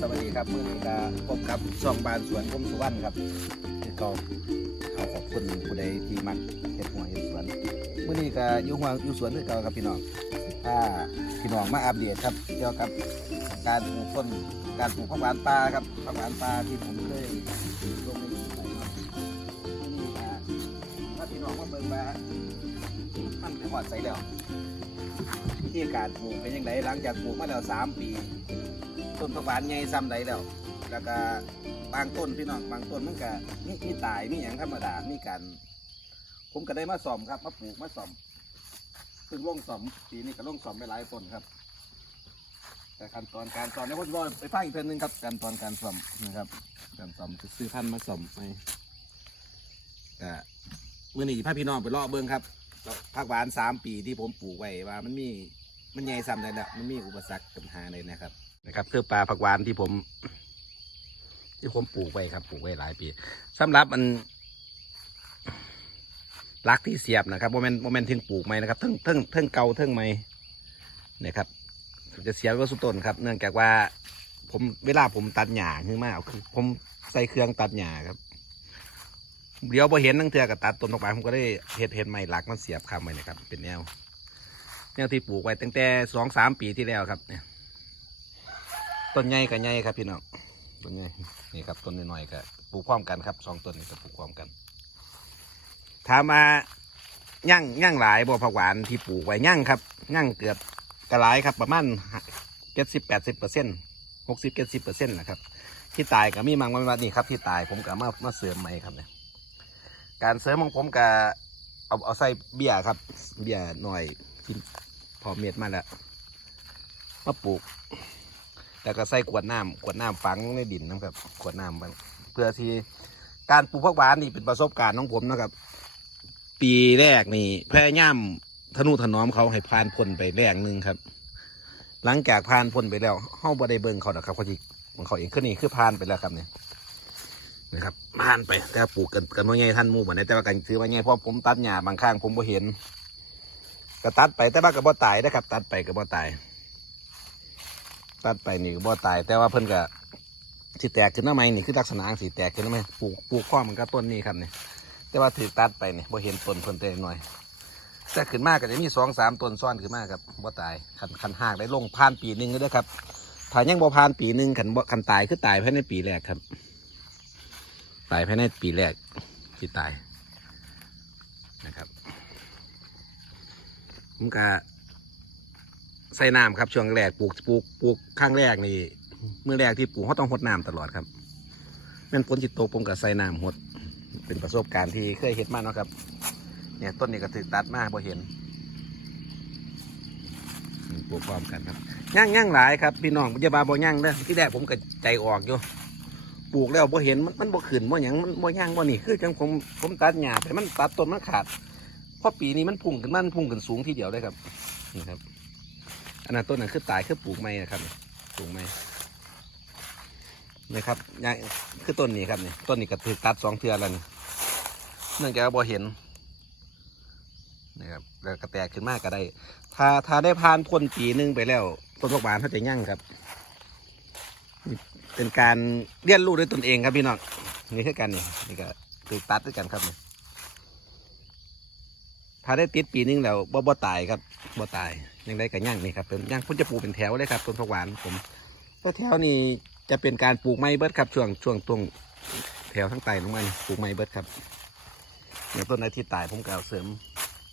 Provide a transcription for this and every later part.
สวัสดีครับมื่อนี้ก็พบกับช่องบานสวนกรมสุวรรณครับที่เขาเอาขอบคุณผู้ใดที่มักเฮ็ดหัวเฮ็ดสวนมื่อนี้ก็อยู่หัวอยู่สวนคือเก่าครับพี่น้องถ้าพี่น้องมาอัปเดตครับเกี่ยวกับการปลูกต้นการปลูกผักหวานป่าครับผักหวานป่าที่ผมเคยลงในยูทูบครับมื่อนี้ก็ถ้าพี่น้องมาเบิ่งว่ามันเป็นหอดใส่แล้ววิธีการปลูกเป็นยังไงหลังจากปลูกมาแล้วสามปี ต้นผักหวานใหญ่ซ้ำใดแล้ว แล้วก็บางต้นพี่น้องบางต้นมันก็มีมีตายมีอย่างธรรมดามีการผมก็ได้มาซ่อมครับมาปลูกมาซ่อมซึ่งลงซ่อมปีนี้ก็ลงซ่อมไปหลายต้นครับ แต่ขั้นตอนการซ่อมเนี่ยผมจะบอไปฟังอีกเพิ่นหนึงครับขั้นตอนการซ่อมนะครับ การซ่อมจะซื้อพันธุ์มาซ่อมไปก็เมื่อนี้พาพี่น้องไปลาะเบิ้งครับผักหวานสามปีที่ผมปลูกไว้ว่ามันมีมันใหญ่ซ้ำได้แล้วมันมีอุปสรรคปัญหาเลยนะครับ นะครับคือปลาผักหวานที่ผม ที่ผมปลูกไว้ครับปลูกไว้หลายปีสำหรับมันรักที่เสียบนะครับโมเมนต์โมเมนต์ถึงปลูกไหมนะครับทั้งทั้งทั้งเก่าทั้งใหม่นะครับจะเสียบก็สุดต้นครับ เนื่องจากว่า ผมเวลาผมตัดหญ้าขึ้นมาเอาคือผมใส่เครื่องตัดหญ้าครับเดี๋ยวพอเห็นตั้งเทือกับตัดต้นดอกไม้ผมก็ได้เห็ดเห็ดใหม่หลักมันเสียบคำไว้นะครับ เป็นแนวแนวที่ปลูกไว้ตั้งแต่สองสามปีที่แล้วครับเนี่ย ต้นใหญ่กับใหญ่ครับพี่น้องต้นใหญ่นี่ครับต้นน้อยๆก็ปลูกพร้อมกันครับสองต้นนี้ก็ปลูกพร้อมกันถามมาย่างย่างหลายบ่ผักหวานที่ปลูกไว้ย่างครับย่างเกือบกระหลายครับประมาณเจ็ดสิบแปดสิบเปอร์เซ็นต์หกสิบเจ็ดสิบเปอร์เซ็นต์นะครับที่ตายก็มีมังวันวันนี้ครับที่ตายผมก็มามาเสริมใหม่ครับเนี่ยการเสริมของผมก็เอาเอาใส่เบี้ยครับ เบี้ยหน่อยพอเม็ดมาแล้วมาปลูก แล้วก็ใส่ขวดน้ำขวดน้ำฝังในดินนะครับขวดน้ำมันเพื่อที่การปลูกผักหวานนี่เป็นประสบการณ์ของผมนะครับ ปีแรกนี่พยายามทนุถนอมเขาให้ผ่านพ้นไปแรกหนึ่งครับ หลังจากผ่านพ้นไปแล้วเฮาบ่ได้เบิ่งเขาดอกครับเขาที่ของเขาเองคือนี่คือผ่านไปแล้วครับเนี่ยนะครับผ่านไปแต่ปลูกกันกันว่าไงท่านมู่บ่ได้แต่ว่ากันซื้อว่าไงเพราะผมตัดหญ้าบางข้างผมบ่เห็นก็ตัดไปแต่ว่าก็บ่ตายนะครับ ตัดไปก็บ่ตาย ตัดไปนี่ก็บ่ตาย แต่ว่าเพิ่นก็สิแตกขึ้นมาใหม่นี่คือลักษณะสีแตกขึ้นมาใหม่ปลูกปลูกข้อมันก็ต้นนี้ครับนี่แต่ว่าถือตัดไปนี่บ่เห็นต้นเพิ่นแต่หน่อยแต่ขึ้นมากก็จะมีสองสามต้นซ้อนขึ้นมาครับบ่ตายคันคันหากได้ลงผ่านปีหนึ่งก็ได้ครับถ้ายังบ่ผ่านปีหนึ่งคันบ่คันตายคือตายภายในปีแรกครับ ตายภายในปีแรกที่ตายนะครับผมก็ ใส่น้ำครับช่วงแรกปลูกปลูกปลูกข้างแรกนี่เมื่อแรกที่ปลูกเขาต้องหดน้ำตลอดครับแม่นฝนจิตตกผมก็ใส่น้ำหด เป็นประสบการณ์ที่เคยเห็นมาเนาะครับ เนี่ยต้นนี้ก็ถือตัดมากพอเห็นปลูกพร้อมกันครับย่างย่างหลายครับพี่น้องอย่าบาบ่ย่างเด้อที่แรกผมก็ใจออกอยู่ปลูกแล้วบ่เห็นมันมันบ่ขึ้นบ่หยังมันบ่ย่างบ่นี่คือจังผมผมตัดหญ้าไปมันตัดต้นมันขาดเพราะปีนี้มันพุ่งขึ้นมันพุ่งขึ้นสูงทีเดียวเลยครับนี่ครับ อันนั้นต้นนั้นคือตายคือปลูกใหม่นะครับปลูกใหม่นี่ครับย่างคือต้นนี้ครับนี่ต้นนี้ก็ถือตัดสองเทือแล้วนี่เนื่องจากว่าบ่เห็นนะครับแล้วก็แตกขึ้นมากก็ได้ ถ้าถ้าได้ผ่านพ้นปีหนึงไปแล้ว ต้นพวกบานเขาจะยั่งครับ เป็นการเรียนรู้ด้วยตนเองครับพี่น้องนี่คือกันนี่นี่ก็คือตัดด้วยกันครับนี่ถ้าได้ติดปีนึงแล้วบ่บ่ตายครับบ่ตาย ยังได้กับย่างนี่ครับเป็นย่างพุ่นจะปลูกเป็นแถวเลยครับต้นผักหวานผมแต่แถวนี้จะเป็นการปลูกไม้เบิร์ดครับช่วงช่วงตรงแถวทั้งไตลงมาปลูกไม้เบิร์ดครับอย่างต้นไหนที่ตายผมก็เอาเสริม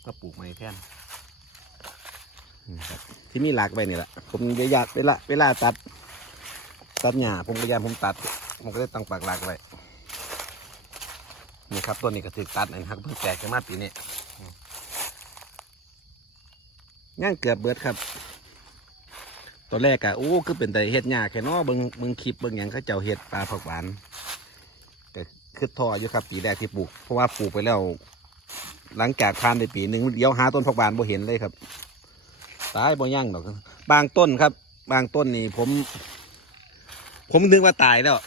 ก็ปลูกไม้แทนนี่ครับที่มีหลากไปนี่แหละผมจะอยากเวลาเวลาตัด ตัดหญ้าผมพยายามผมตัดผมก็ได้ตั้งปากหลักไว้นี่ครับต้นนี้ก็ถือตัดนะครับเพิ่งแตกกันมาปีนี้ ย่างเกือบเบิดครับตอนแรกอะโอ้คือเป็นแต่เห็ดหญ้าแค่นอเบิงเบิงคลิปเบิงหยังเขาเจ้าเห็ดปลาผักหวานแต่คือทออยู่ครับ ปีแรกที่ปลูก เพราะว่าปลูกไปแล้ว หลังจากผ่านไปปีหนึ่งเดี๋ยวหาต้นผักหวานบ่เห็นเลยครับตายบ่ย่างดอกบางต้นครับ บางต้นนี่ผม ผมนึกว่าตายแล้ว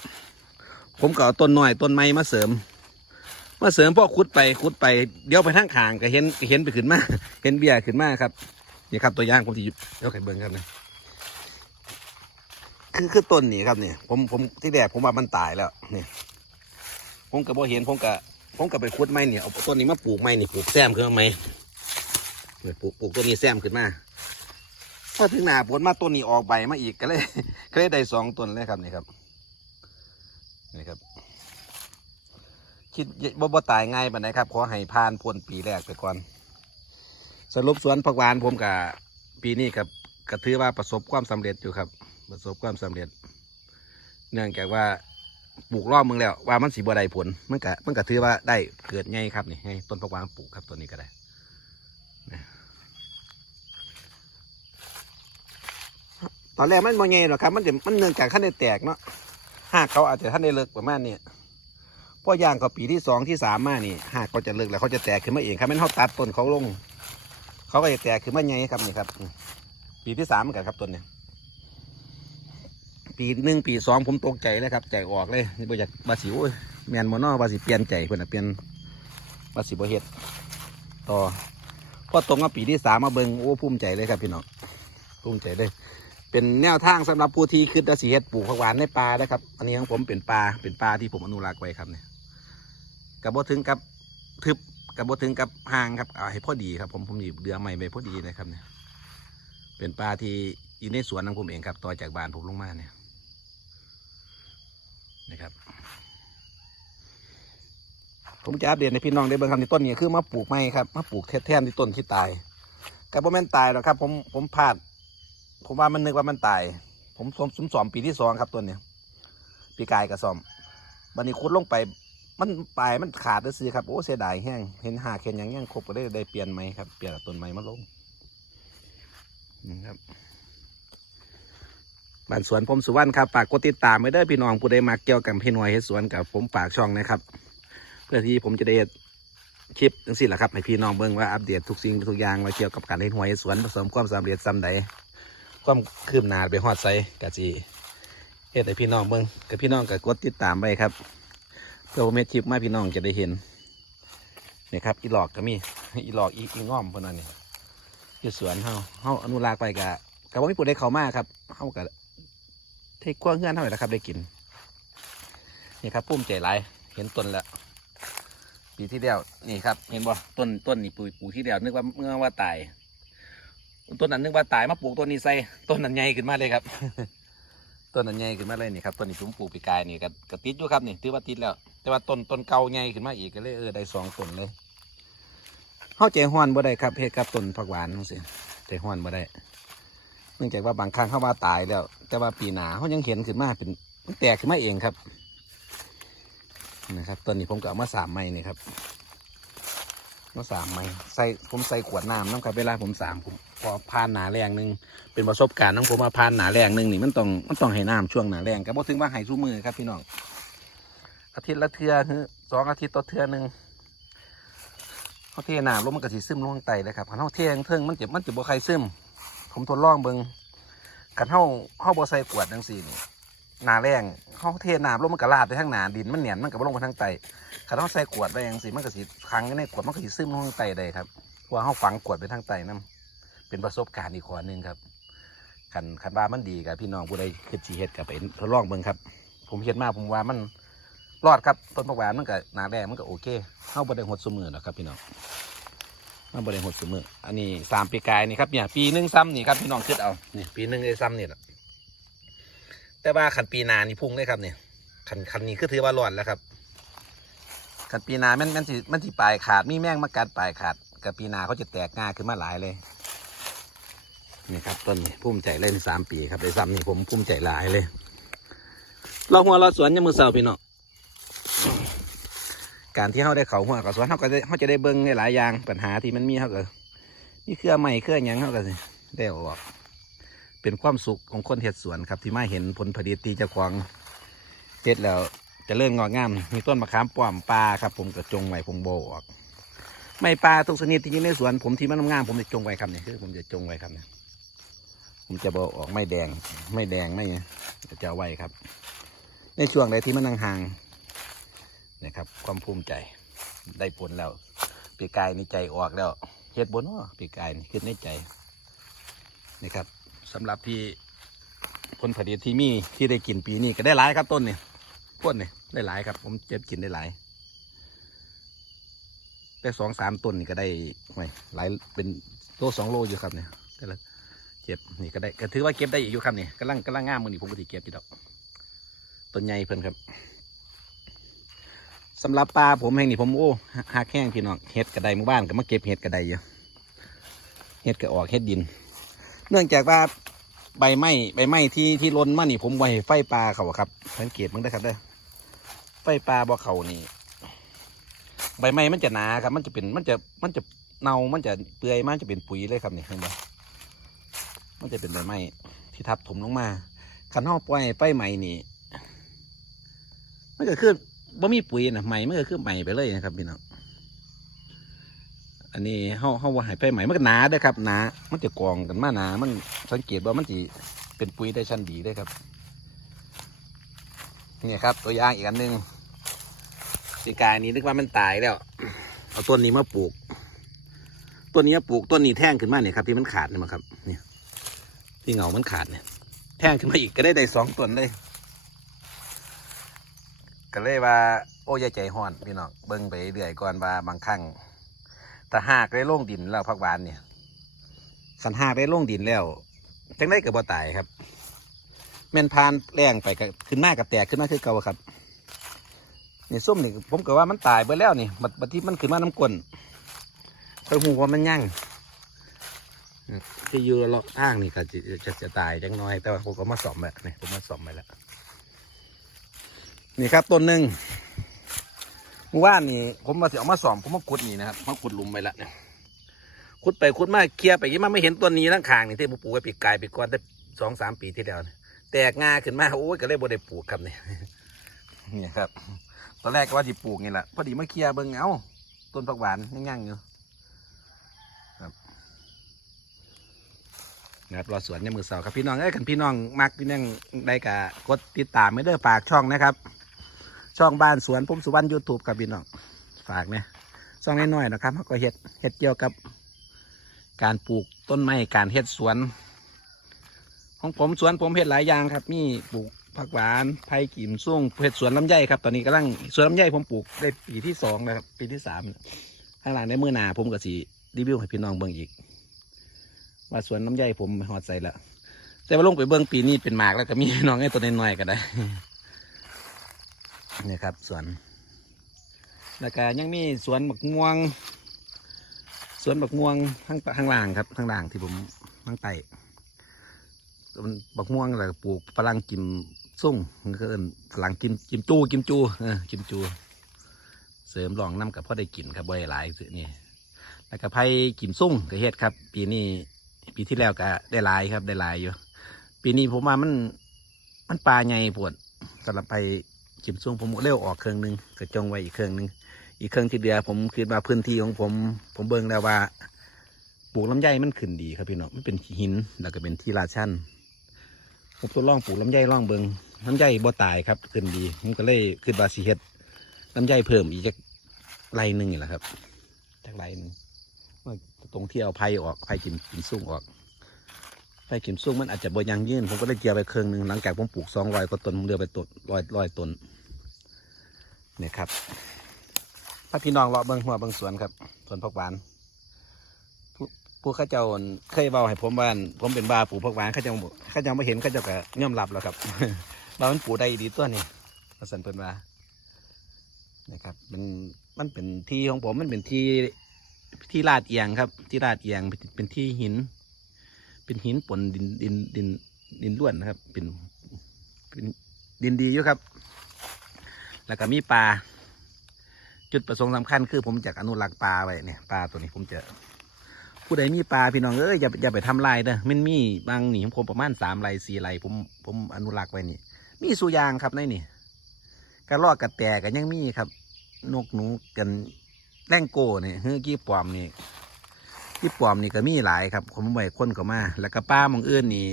ผมก็เอาต้นหน้อยต้นไม้มาเสริม มาเสริมพอขุดไปขุดไปเดี๋ยวไปทางขางก็เห็นก็เห็นไปขึ้นมาเห็นเบี้ยขึ้นมาครับ นี่ครับตัวอย่างผมที่เดี๋ยวไข่เบิ้งครับนะคือคือต้นนี่ครับเนี่ยผมผมที่แรกผมว่ามันตายแล้วเนี่ยผมก็บ่เห็นผมก็ผมก็ไปขุดไม้เนี่ยเอาต้นนี้มาปลูกไม้นี่ปลูกแซมขึ้นมาไหมเนี่ยปลูกปลูกต้นนี้แซมขึ้นมาพอถึงหน้าฝนมาต้นนี้ออกใบมาอีกก็เลยก็เลยได้สองต้นเลยครับนี่ครับนี่ครับ คิดบ่บ่ตายง่ายปานใดครับขอให้ผ่านพ้นปีแรกไปก่อน สรุปสวนผักหวานผมกับปีนี้กับก็ถือว่าประสบความสำเร็จอยู่ครับ ประสบความสำเร็จ เนื่องจากว่าปลูกรอบมึงแล้ว ว่ามันสีบัวได้ผลมันก็มันก็ถือว่าได้เกิดไงครับนี่ไงต้นผักหวานปลูกครับต้นนี้ก็ได้ตอนแรกมันบ่ไงหรอกครับ มันเดี๋ยวมันเนื่องจากท่านได้แตกเนาะหากเขาอาจจะท่านได้เลิกประมาณนี้พอย่างเขาปีที่สองที่สามมานี่หากเขาจะเลิกแล้วเขาจะแตกขึ้นมาเองครับม่นเขาตัดต้นเขาลง เขาก็จะแตกขึ้นมาไงครับนี่ครับ ปีที่สามเหมือนกันครับต้นเนี่ยปีหนึ่งปีสองผมตกใจเลยครับใจออกเลยนี่บ่อยากบาสิโอ้ยแมนโมนอบาสิเปลี่ยนใจเพื่อนเปลี่ยนบาสิบเฮ็ดต่อพอตรงมาปีที่สามมาเบิงโอ้ภูมิใจเลยครับพี่น้องภูมิใจเลย เป็นแนวทางสำหรับผู้ที่คิดว่าสิเฮ็ดปลูกผักหวานในป่านะครับ อันนี้ของผมเป็นป่าเป็นป่าที่ผมอนุรักษ์ไว้ครับเนี่ยกับบ่ถึงกับทึบ กับบถึงกับห่างครับเอาให้พอดีครับ ผมผมหยิบเดือใหม่ไปพอดีนะครับเนี่ย เป็นป่าที่อยู่ในสวนของผมเองครับต่อจากบานผมลงมาเนี่ยนะครับ ผมจะอัปเดตในพี่น้องได้เบิ่งคำที่ต้นนี้คือมาปลูกไม้ครับมาปลูกแทนที่ต้นที่ตายกับโมแมนตายหรอกครับ ผมผมพลาด ผมว่ามันนึกว่ามันตาย ผมสมสมสอมปีที่สองครับต้นเนี้ยปีกายกับซอมวันนี้คุดลงไป มันปลายมันขาดเลยสิครับโอ้เสียดายแห้งเห็นหาเห็นอย่างยังครบก็ได้ได้เปลี่ยนไหมครับเปลี่ยนต้นไม้มาลงนะครับบ้านสวนผมสุวรรณครับฝากกดติดตามไว้เด้อพี่น้องผู้ใดมาเกี่ยวกับพี่หน่วยเฮ็ดสวนกับผมฝากช่องนะครับ เพื่อที่ผมจะได้คลิปจังซี่แหละครับให้พี่น้องเบิ่งว่าอัปเดตทุกสิ่งทุกอย่างว่าเกี่ยวกับการเฮ็ดหวยเฮ็ดสวนผสมความสำเร็จซ้ำใดความคืบหน้าไปฮอดไซกะจีเฮ็ดให้พี่น้องเบิ่งกับพี่น้องก็กดติดตามไว้ครับ เพื่อผมเฮ็ดคลิปมาพี่น้องจะได้เห็นนี่ครับอีหลอกก็มีอีหลอกอีอีง่อมพวกนั้นนี่อยู่สวนเฮาเฮาอนุรักษ์ไปกะกะว่าไม่ปลูกได้เขามากครับเฮากะเทกว้างเงื่อนเท่าไหร่ละครับ ได้กินนี่ครับปุ้มใจหลายเห็นต้นแล้วปีที่แล้วนี่ครับ เห็นบ่ต้นต้นนี่ปลูกปลูกที่แล้วนึกว่าเมื่อว่าตายต้นนั้นนึกว่าตายมาปลูกต้นนี้ใส่ต้นนั้นใหญ่ขึ้นมาเลยครับต้นนั้นใหญ่ขึ้นมาเลยนี่ครับต้นนี้ผมปลูกปีกายนี่ก็ก็ติดอยู่ครับนี่ถือว่าติดแล้ว แต่ว่าต้นต้นเก่าใหญ่ขึ้นมาอีกก็เลยเออได้สองต้นเลยเข้าใจห้อนบ่ได้ครับเฮ็ดกับต้นผักหวานจังซี่ใจห้อนบ่ได้ เนื่องจากว่าบางครั้งเข้ามาตายแล้ว แต่ว่าปีหนาเขายังเห็นขึ้นมาเป็นแตกขึ้นมาเองครับนะครับต้นนี้ผมก็เอามาสามไม้นี่ครับมาสามไม้ใส่ผมใส่ขวดน้ำน้ำครับเวลาผมสามผมพอผ่านหนาแรงหนึ่งเป็นประสบการณ์ของผมมาผ่านหนาแรงหนึ่งนี่มันต้องมันต้องให้น้ำช่วงหนาแรงก็บ่ถึงว่าให้สู้มือครับพี่น้อง อาทิตย์ละเทือคือสองอาทิตย์ต่อเทือหนึ่งเขาเทน้ำลงมันก็สิซึมลงข้งใต้เลยครับคันเขาเทงเทิงมันจะมันจะบ่ใครซึม ผมทดลองเบิ่งคันเขาเขาบ่ใส่ขวดจังซี่นี่หนาแรงเขาเทน้ำลงมันก็ลาดไปทางหนาดินมันเหนียนมันก็บ่ลงไปทางใต้คันเขาใส่ขวดไว้จังซี่มันก็สิขังอยู่ในขวดมันก็สิซึมลงข้างใต้ได้ครับเพราะว่าเขาฝังขวดไปทางใต้นํเป็นประสบการณ์อีกข้อหนึงครับคันคันว่ามันดีกับพี่น้องผู้ใดคิดสิเฮ็ดก็ไปทดลองเบิ่งครับ ผมเฮ็ดมาผมว่ามัน รอดครับต้นผักหวานมันก็หนาแรงมันก็โอเคเข้าบ่ได้หดสมือหรอกครับพี่น้องมาบริหดเสมออันนี้สามปีกายนี่ครับเนี่ยปีหนึ่งซ้ำนี่ครับพี่น้องคิดเอาเนี่ยปีหนึ่งได้ซ้ำนี่แหละแต่ว่าขันปีนานี่พุ่งเลยครับเนี่ยขันขันนี้ก็ถือว่ารอนแล้วครับขันปีนามันมันสิมันสิปลายขาดมีแมงมากัดปลายขาดกับปีนาเขาจะแตกง่าขึ้นมาหลายเลยนี่ครับต้นนี้พุ่มใจเล่นสามปีครับได้ซ้ำนี่ผมพุ่มใจหลายเลย เราหัวเราสวนยามมือเสาร์พี่น้อง การที่เขาได้เขาหัวกับสวนเขาก็ได้เขาจะได้เบิ้งในหลายอย่างปัญหาที่มันมีเขาก็นี่เครือใหม่เครือยังเขาก็ได้ออก เป็นความสุขของคนเห็ดสวนครับ ที่มาเห็นผลผลิตที่จ้าของเห็ดแล้วจะเริ่มงอกงามมีต้นมะขามป้อมปลาครับ ผมก็จงไว้ผมโบออก ไม่ปลาทุกชนิดที่อยู่ในสวน ผมที่มันงามผมจะจงไว้ครับนี่ยคือผมจะจงไว้ครับเนี่ยผมจะโบออกไม่แดงไม่แดงไม่จะไว้ครับ ในช่วงใดที่มันห่าง นะครับ ความภูมิใจได้ผลแล้วปีกายในใจออกแล้วเฮ็ดบนว่าปีกายนี่ขึ้นในใจนะครับสำหรับที่ผลผลิตที่มีที่ได้กินปีนี้ก็ได้หลายครับต้นนี่ยพวกเนี่ได้หลายครับ ผมเจ็บกินได้หลายได้สองสามต้นนี่ก็ได้ไม่หลายเป็นโลสองโลอยู่ครับเนี่ยแต่ละเก็บนี่ก็ได้ก็ถือว่าเก็บได้อีกอยู่ครับนี่กำลังกำลังงามมือนี่ผมก็ติเก็บอยู่ดอกต้นใหญ่เพิ่นครับ สำหรับปลาผมแห่งนี้ผมโอ้หักแห้งพี่น้องเห็ดกระไดหมู่บ้านก็มาเก็บเห็ดกระไดอยู่เห็ดก็ออกเห็ดดิน เนื่องจากว่าใบไม้ใบไม้ที่ที่ล้นมานี่ผมไว้ไฟปลาเขาครับสังเกตมึงได้ครับเด้อไฟปลาบ่เขานี่ ใบไม้มันจะหนาครับ มันจะเป็นมันจะมันจะเน่ามันจะเปื่อยมันจะเป็นปุ๋ยเลยครับนี่เห็นไหมมันจะเป็นใบไม้ที่ทับถมลงมาขันห้องปล่อยให้ไฟใหม่นี่มันก็คือ บ่มีปุ๋ยนะใหม่มันก็คือใหม่ไปเลยนะครับพี่น้องอันนี้เฮาเฮาว่าให้ไปใหม่มันก็หนาเด้ครับหนามันจะกองกันมาหนามันสังเกตว่ามันจะเป็นปุ๋ยได้ชั้นดีเด้ครับนี่ครับ ตัวอย่างอีกอันหนึ่งสีกายนี้นึกว่ามันตายแล้ว เอาต้นนี้มาปลูกต้นนี้ปลูกต้นนี้แท่งขึ้นมาเนี่ยครับที่มันขาดเนี่ยมาครับเนี่ยที่เหงามันขาดเนี่ย แท่งขึ้นมาอีกก็ได้ได้สองต้นเลย ก็เลยว่า โอ้ยใจห่อนพี่น้องเบิ่งไปเรื่อยก่อนว่าบางครั้งแต่หากได้ลงดินแล้วพักหวานเนี่ย สันหากได้ลงดินแล้วจังได้กับบ่ตายครับแม่นพานแรงไปขึ้นมากับแตกขึ้นมาคือเก่าครับนี่ส้มนี่ผมก็ว่ามันตายไปแล้วนี่บัดบัดที่มันขึ้นมาน้ำกลนค่อยหูว่ามันยั่งที่อยู่รอบอ้างนี่ก็จะจะจะตายจังน้อย แต่ว่าผมก็มาสอมแล้วนี่ผมมาสอมไปแล้ว นี่ครับต้นหนึ่งเมื่อวานนี่ผมมาเสียเอามาสอมผมมาขุดนี่นะครับมาขุดหลุมไปแล้วเนี่ยขุดไปขุดมาเคลียร์ไปยี่มาไม่เห็นต้นนี้ทั้งคางนี่ที่ผมปลูกไว้ปีกไก่ปีกอนได้สองสามปีที่แล้วแตกงาขึ้นมาโอ้ยก็เลยบ่ได้ปลูกครับเนี่ยนี่ครับ ตอนแรกก็ว่าจะปลูกนี่แหละพอดีมาเคลียร์เบิ่งเอ้าต้นผักหวานยังยั่งอยู่ครับนะครับรอสวนในมือเสาครับพี่น้องเอ้ยกันพี่น้องมักพี่น้องได้กะกดติดตามไม่เด้อฝากช่องนะครับ ช่องบ้านสวนผมสุวรรณยูทูบกับพี่น้องฝากเนี่ยช่องน้อยๆนะครับเขาก็เฮ็ดเฮ็ดเกี่ยวกับ การปลูกต้นไม้การเฮ็ดสวน ของผมสวนผมเฮ็ดหลายอย่างครับ มีปลูกผักหวานไผ่กิ่มสุ่งเฮ็ดสวนลำไยครับ ตอนนี้กำลังสวนลำไยผมปลูกได้ปีที่สองแล้วครับปีที่สามข้างหลังในมือนาผมก็สีรีวิวให้พี่น้องเบิ่งอีก ว่าสวนลำไยผมหอดใส่ละแต่ว่าลงไปเบิ่งปีนี้เป็นหมากแล้วก็มีน้องไอ้ตัวน้อยๆก็ได้ นี่ครับสวน แล้วก็ยังมีสวนบักม่วง สวนบักม่วงข้างข้างล่างครับข้างล่างที่ผมข้างใต้มันบักม่วงแล้วปลูกฝรั่งกิมสุ่งมันก็เอิ้นฝรั่งกิมกิมจูกิมจูเออกิมจู เสริมรองน้ำกับพ่อได้กินครับบ่อยหลายสินี่แล้วก็ไผ่กิมสุ่งก็เฮ็ดครับ ปีนี้ปีที่แล้วก็ได้หลายครับได้หลายอยู่ ปีนี้ผมว่ามันมันปลาใหญ่ปวดสำหรับไป จิมซุงผมเร็วออกเครื่องหนึงกระจงไว้อีกเครื่องหนึงอีกเครื่องที่เดือผมคิดว่าพื้นที่ของผม ผมเบิ่งแล้วว่าปลูกลำไยมันขึ้นดีครับพี่น้องมันเป็นหินแล้วก็เป็นที่ลาชันผมทดลองปลูกลำไยลองเบิ่งลำไยบ่ตายครับขึ้นดีผมก็เลยคิดว่าสิเฮ็ดลำไยเพิ่มอีกจากไรหนึ่งนี่แหละครับจากไรหนึงว่าตรงที่เอาไผ่ออกไผ่กินกินซุ่งออก ไผ่กินซุ่งมันอาจจะบยังยืนผมก็เลยเจียวไปเครื่องหนึ่งหลังจากผมปลูกสองร้อยกว่าต้นผมเดือไปต้นร้อยร้อยต้นเนี่ยครับพาพี่น้องเลาะเบิ้งหัวเบิ้งสวนครับสวนผักหวานผู้ข้าเจ้าเคยเบาให้ผมว่าผมเป็นบ้าปลูกผักหวานข้าเจ้าข้าเจ้าไม่เห็นข้าเจ้าก็ย่อมรับแล้วครับว่ามันปลูกได้ดีตัวนี่มาสันเพิ่นว่านะครับมันมันเป็นที่ของผมมันเป็นที่ที่ลาดเอียงครับ ที่ลาดเอียงเป็นที่หิน เป็นหินปนดินดินดินดินล้วนนะครับ เป็นเป็นดินดีอยู่ครับ แล้วก็มีปลาจุดประสงค์สำคัญคือผมจะอนุรักษ์ปลาไว้เนี่ยปลาตัวนี้ผมจะผู้ใดมีปลาพี่น้องเอ้ยอย่าอย่าไปทำลายเด้อมันมีบางหนีผมประมาณสามไรสี่ไรผมผมอนุรักษ์ไว้นี่ มีสุยางครับในนี่กระรอกกระแตกันยังมีครับ นกหนูกันแร่งโก้เนี่ยเฮ้ยกี้ปอมนี่ กี้ปลอมนี่ก็มีหลายครับผมไว้คนก็มา แล้วก็ป้ามองเอื่นนี่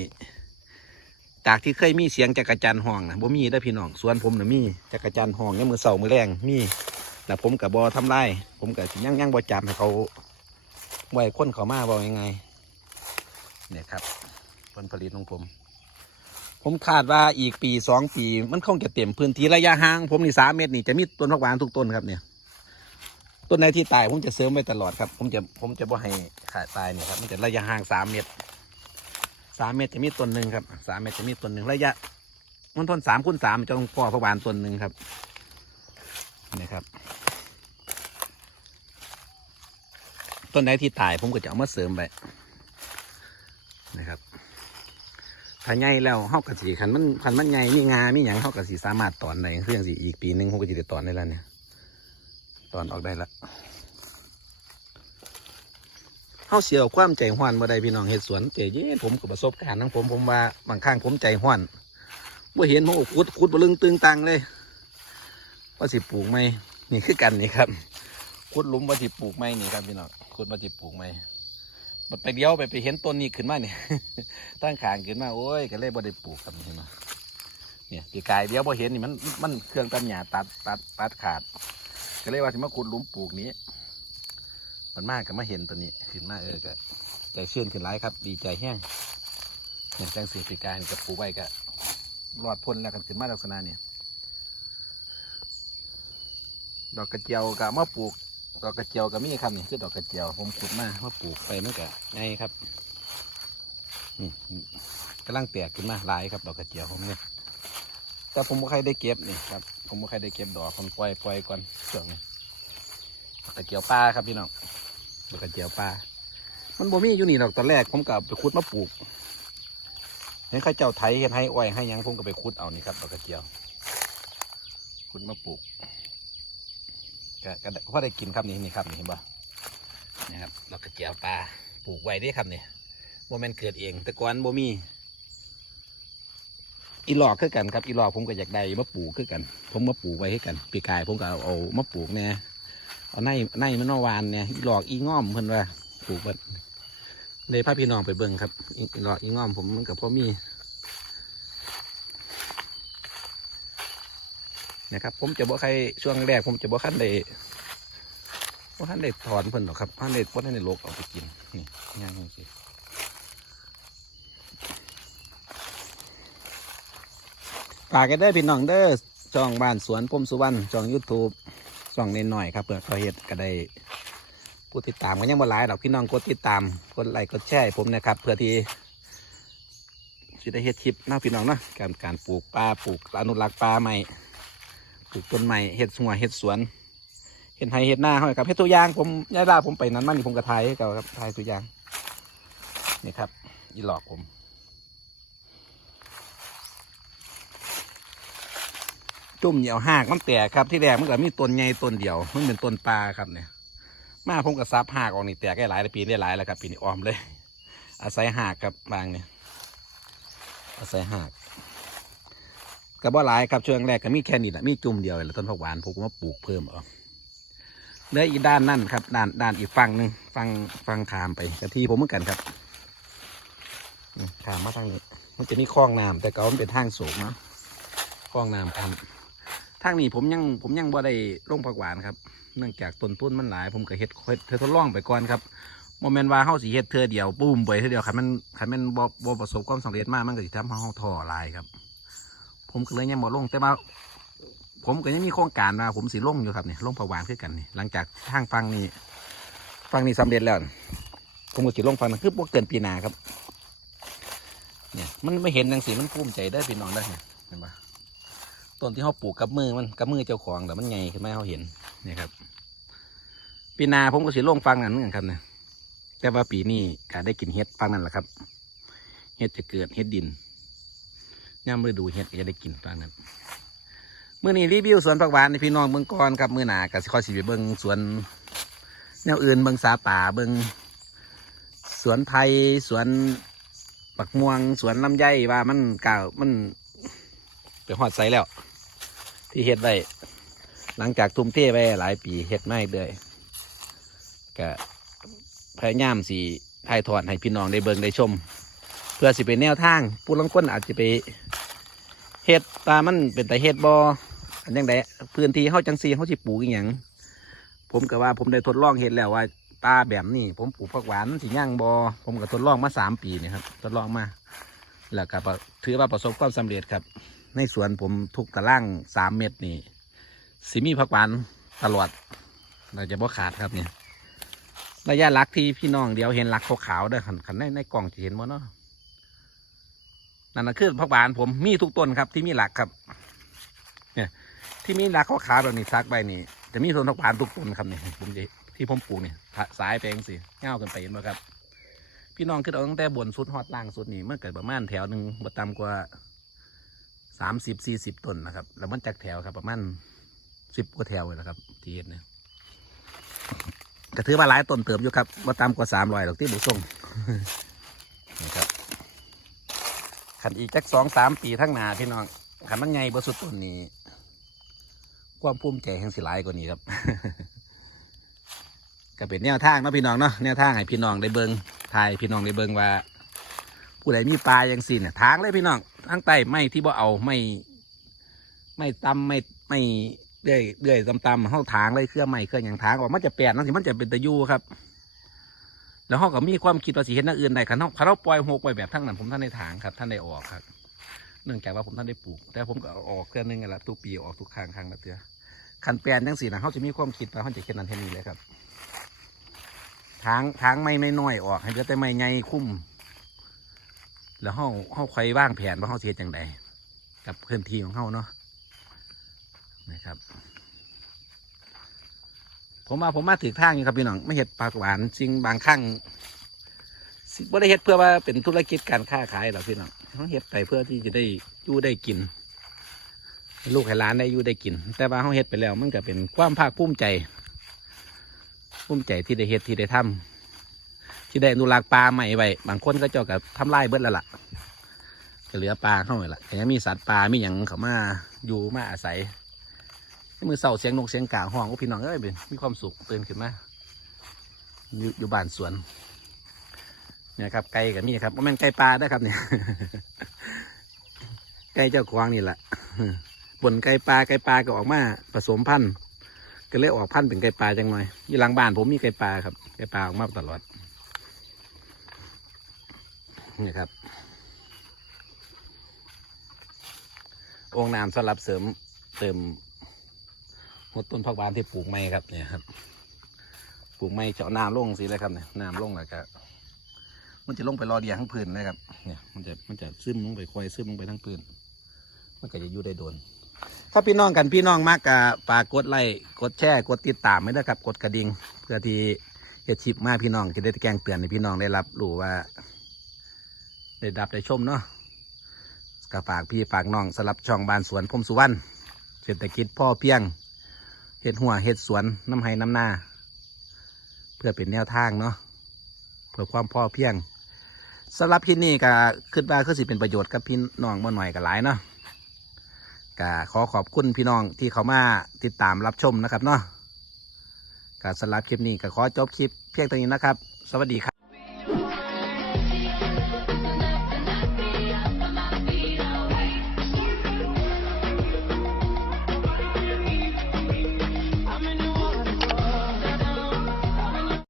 จากที่เคยมีเสียงจักรจันทร์ห้องนะบ่มีได้พี่น้องสวนผมนะมีจักรจันทร์ห้องเนี่ยมือเสามือแรงมีแล้วผมกับบอทำไรผมกับยังยังบอจำให้เขาไว้คนเขามาบอยังไง เนี่ยครับผลผลิตของผม ผมคาดว่าอีกปีสองปี มันคงจะเต็มพื้นที่ระยะห่าง ผมนี่สามเมตรนี่จะมีต้นผักหวานทุกต้นครับเนี่ย ต้นไหนที่ตายผมจะเสริมไว้ตลอดครับ ผมจะผมจะบ่ให้ขาดตายเนี่ยครับ มันจะระยะห่างสามเมตรสามเมตรจะมีต้นหนึ่งครับสามเมตรจะมีต้นหนึ่งระยะ มันต้นสามคูณสามจะต้องพ่อผักหวานต้นหนึ่งครับนี่ครับ ต้นไหนที่ตายผมก็จะเอามาเสริมไปนะครับถ้าใหญ่แล้วเฮากะสิคันมันคันมันใหญ่มีงามีหยังเฮากะสิสามารถตอนได้เรื่องสิอีกปีหนึงผมก็สิได้ตอนได้แล้วเนี่ย ตอนออกได้ละเฮาเสียวความใจห้อนบ่ได้พี่น้องเฮ็ดสวนใจเย็นผมกับประสบการณ์ทั้งผมผมว่าบางครั้งผมใจห้อนบ่เห็นผมก็ขุดขุดบ่ลึงตึงตังเลยว่าสิปลูกไหมนี่คือกันนี่ครับขุดลุมว่าสิปลูกไหมนี่ครับพี่น้องขุดว่าสิปลูกไหมมันไปเดียวไปไปเห็นต้นนี้ขึ้นมาเนี่ยตั้งขางขึ้นมาโอ้ยก็เลยบ่ได้ปลูกครับนี่เนาะเนี่ยปีกายเดียวพอเห็นนี่มันมันเครื่องตัดหญ้าตัดตัดตัดขาด ก็เลยว่าสิมาขุดหลุมปลูกนี้ มันมากก็มาเห็นตัวนี้ขึ้นมาเออก็ใจชื่นขึ้นหลายครับ ดีใจแห้งเนี่ยจังสีปีกายนี่ก็ปลูกไว้ก็รอดพ้นแล้วกันขึ้นมาลักษณะนี้ดอกกระเจียวก็มาปลูก ดอกกระเจียวก็มีครับนี่คือดอกกระเจียวผมขุดมามาปลูกไปเมันก็ไงครับนี่กำลังแตกขึ้นมาหลายครับ ดอกกระเจียวผมเนี่ย แต่ผมไม่ค่อยได้เก็บนี่ครับ ผมไม่ค่อยได้เก็บดอกผมปล่อยปล่อยก่อนช่วงนี้ดอกระเจียวปลาครับพี่น้องดอกกระเจียวปลา มันบ่มีอยู่นี่ดอกตอนแรกผมก็ไปขุดมาปลูกเห็นเข้าเจ้าไถเห็นให้อ้อยให้ยังผมก็ไปขุดเอานี่ครับดอกกระเจียวขุดมาปลูกก็ก็พอได้กินครับนี่นี่ครับนี่เห็นบ่นี่ครับดอกกระเจียวปลาปลูกไว้เด้ครับนี่บ่แม่นเกิดเองแต่ก่อนบ่มี อีหลอกคือกันครับอีหลอกผมก็อยากได้มาปลูกคือกัน ผมมาปลูกไว้ให้กัน ปีกายผมก็เอาเอามาปลูกเนี่ยเอาในในมันนาวานเนี่ยอีหลอกอีง่อมเพิ่นว่าปลูกเบิดเลยพาพี่น้องไปเบิ่งครับอีหลอกอีง่อมผมมันกับพ่อมีนะครับผมจะบ่ใครช่วงแรกผมจะบ่ขั้นได้บ่ขั้นได้ถอนเพิ่นหรอกครับขั้นได้บ่ขั้นได้โลกเอาไปกินนี่ย่างสิ ฝากกันเด้อพี่น้องเด้อช่องบ้านสวนพมสุวรรณช่องยูทูบช่องเน้นหน่อยครับเพื่อเขาเฮ็ดก็ได้ผู้ติดตามก็ยังบ่หลายหรอกพี่น้องกดติดตามกดไลค์กดแชร์ผมนะครับ เพื่อที่สิได้เฮ็ดคลิปเนาพี่น้องเนาะการการปลูกป่าปลูกอนุรักษ์ป่าใหม่ปลูกต้นใหม่เฮ็ดสวนเฮ็ดสวนเฮ็ดไร่เฮ็ดหน้าเฮาครับเฮ็ดตัวอย่างผมย่ายลาผมไปนั้นมันนี่ผมก็ถ่ายให้เขาครับถ่ายตัวอย่างนี่ครับอีหลอกผม จุ่มเหนียวหากมันแตกครับที่แรกมันก็มีต้นใหญ่ต้นเดียว มันเป็นต้นปลาครับเนี่ย มาผมก็ซับหากออกนี่แตกได้หลายปีได้หลายแล้วครับปีนี้ออมเลย อาศัยหากครับบางเนี่ยอาศัยหากก็บ่หลายครับช่วงแรกก็มีแค่นี้แหละมีจุ่มเดียวแหละต้นผักหวานผมก็มาปลูกเพิ่มเอาเลืออีกด้านนั่นครับด้านด้านอีกฝั่งหนึ่งฝั่งฝั่งขามไปกะที่ผมเหมือนกันครับขามมาทางนี้มันจะมีคลองน้ำแต่เก่ามันเป็นทางสูงเนาะคลองน้ำครับ ทางนี้ผมยังผมยังบ่ได้ลงผักหวานครับ เนื่องจากต้นทุนมันหลาย ผมก็เฮ็ดเฮ็ดเธอทดลองไปก่อนครับโมเมนต์ว่าเฮาสิเฮ็ดเธอเดียวปุ้มไปเธอเดียวคันมันคันมันบ่บ่ประสบความสำเร็จมากมันก็สิทำให้เฮาท้อหลายครับ ผมก็เลยยังบ่ลงแต่ว่าผมก็ยังมีโครงการว่าผมสิลงอยู่ครับเนี่ลงผักหวานคือกันนี่หลังจากทางฟังนี้ฟังนี้สำเร็จแล้ว ผมก็สิลงฟังนั้นคือบ่เกินปีหนาครับ เนี่ยมันไม่เห็นจังสีมันภูมิใจได้พี่น้องได้เนี่ยเห็นปะ ต้นที่เขาปลูกกับมือมันกับมือเจ้าของแต่มันใหญ่ขึ้นมาให้เขาเห็นนี่ครับ ปีนาผมก็สิลงฟังนั้นเหมือนกันนะแต่ว่าปีนี้ก็ได้กินเห็ดฟังนั่นแหละครับ เห็ดจะเกิดเห็ดดินย่ามฤดูเห็ดก็จะได้กินฟังนั้นเมื่อนี้รีวิวสวนผักหวานในพี่น้องเมืองกรครับมือหนาก็สิคอยสิไปเบิ้งสวนแนวอื่นเบิ้งสาป่าเบิ้งสวนไทยสวนปักม่วงสวนลำไยว่ามันก่ามันไปหอดไซแล้ว ที่เฮ็ดไว้หลังจากทุ่มเทไปหลายปีเฮ็ดไม่เดือยก็พยายามสีถ่ายทอดให้พี่น้องได้เบิ่งได้ชม เพื่อสิเป็นแนวทางผู้ลังคนอาจจะไปเฮ็ดตามันเป็นแต่เฮ็ดบออันยังไงพื้นที่เฮาจังซีเฮาสิปลูกอีหยังผมก็ว่าผมได้ทดลองเฮ็ดแล้วว่าปลาแบบนี้ ผมปลูกผักหวานสิย่างบอผมก็ทดลองมาสามปีเนี่ยครับทดลองมา แล้วก็ถือว่าประสบความสำเร็จครับ ในสวนผมทุกตารางสามเม็ดนี่สิมีผักหวานตลอด เราจะบ่ขาดครับเนี่ยระยะลักที่พี่น้องเดี๋ยวเห็นหลักขาวๆเด้ขันขันในในกล่องจะเห็นบ่เนาะนั่นนะคือผักหวานผมมีทุกต้นครับที่มีหลักครับ เนี่ย ที่มีหลักขาวๆแบบนี้ซักใบนี่จะมีต้นผักหวานทุกต้นครับเนี่ยผมจะที่ผมปลูกเนี่ยสายไปเองสิเงากันไปเห็นไหมครับ พี่น้องขึ้นเอาตั้งแต่บนสุดฮอดล่างสุดนี่เมันเกิดประมาณแถวหนึ่งบ่ต่ำกว่า สามสิบสี่สิบต้นนะครับ แล้วมันจากแถวครับ ประมาณสิบกว่าแถวเลยนะครับ ที่เห็นเนี่ยก็ถือว่าหลายต้นเติมอยู่ครับบ่ต่ำกว่าสามร้อยหรอกที่บุส่งนะครับขันอีกจักสองสามปีทั้งนาพี่น้องขันมันไงบ่สุดต้นนี้ความภูมิใจแห่งสิลายกว่านี้ครับก็เป็นแนวทางเนาะพี่น้องเนาะแนวทางให้พี่น้องได้เบิงทายพี่น้องได้เบิงว่า ผู้ใดมีปลาอย่างสิเนี่ยทางเลยพี่น้องทางใต้ไม่ที่บ่เอาไม่ ไม่ตำไม่ไม่เดือยเดือยตำตำเข้าทางเลยเครื่องไม่เครื่องอย่างทางออกมันจะแปลนนั่นสิมันจะเป็นตะยูครับ แล้วเขาก็มีความคิดว่าสิเห็นอย่างอื่นได้คันเขาคันเขาปล่อยหกไว้แบบทั้งนั้นผมท่านได้ทางครับ ท่านได้ออกครับเนื่องจากว่าผมท่านได้ปลูก แต่ผมก็ออกเครื่องนึงไงละทุกปีออกทุกครั้งครั้งละเตือคันแปลนจังสินะเขาจะมีความคิดว่าเขาจะเช่นนั้นเช่นนี้เลยครับทางทางไม่ไม่น้อยออกให้เหลือแต่ไม่ไงคุ้ม แล้วเขาเขาคอยว่างแผนว่าเขาเฮ็ดจังไดกับพื้นที่ของเขาเนาะนะครับ ผมมาผมมาถือทางอยู่ครับพี่น้องไม่เห็ดปลากหวานจริงบางครั้งสิบ่ได้เฮ็ดเพื่อว่าเป็นธุรกิจการค้าขายหรอกพี่น้องเขาเฮ็ดไปเพื่อที่จะได้ยู่ได้กิน ลูกให้หลานได้ยู่ได้กิน แต่ว่าเขาเฮ็ดไปแล้วมันก็เป็นความภาคภูมิใจ ภูมิใจที่ได้เฮ็ดที่ได้ทำ ที่ได้อนุรักษ์ปลาใหม่ไว้บางคนก็เจ้ากับทำลายเบิดแล้วล่ะก็เหลือปลาเข้าไปละแต่ยังมีสัตว์ปลามีอย่างเขามาอยู่มาอาศัยมือเศร้าเสียงนกเสียงกาห้องโอ้พี่น้องเอ้ยเป็นมีความสุขตื่นขึ้นมาอยู่อยู่บ้านสวนเนี่ยครับไก่กับนี่ครับว่าแม่นไก่ปลาได้ครับเนี่ยไก่เจ้าควางนี่แหละบนไก่ปลาไก่ปลาก็ออกมาผสมพันธุ์ก็เลยออกพันธุ์เป็นไก่ปลาจังหน่อยอยู่หลังบ้านผมมีไก่ปลาครับไก่ปลาออกมาตลอด นี่ครับ องค์น้ำสำหรับเสริมเติมหดต้นผักหวานที่ปลูกไม้ครับเนี่ยครับ ปลูกไม้เจาะน้ำลงสิเลยครับเนี่ยน้ำลงแล้วก็มันจะลงไปรอเดียทั้งพื้นเลยครับ เนี่ย มันจะมันจะซึมลงไปคอยซึมลงไปทั้งพื้น มันก็จะอยู่ได้โดนถ้าพี่น้องกันพี่น้องมากกะฝากกดไลค์กดแชร์กดติดตามไม่ได้ครับกดกระดิ่งเพื่อที่เฮ็ดชิปมาพี่น้องจะได้แจ้งเตือนให้พี่น้องได้รับรู้ว่า ได้รับได้ชมเนาะก็ฝากพี่ฝากน้องสำหรับช่องบานสวนพมสุวรรณเศรษฐกิจพ่อเพียงเฮ็ดหัวเฮ็ดสวนน้ำไห้น้ำนาเพื่อเป็นแนวทางเนาะเพื่อความพ่อเพียงสำหรับคลิปนี้ก็คิดว่าคือสิเป็นประโยชน์กับพี่น้องบ่หน่อยกับหลายเนาะก็ขอขอบคุณพี่น้องที่เขามาติดตามรับชมนะครับเนาะก็สำหรับคลิปนี้ก็ขอจบคลิปเพียงเท่านี้นะครับ สวัสดีครับ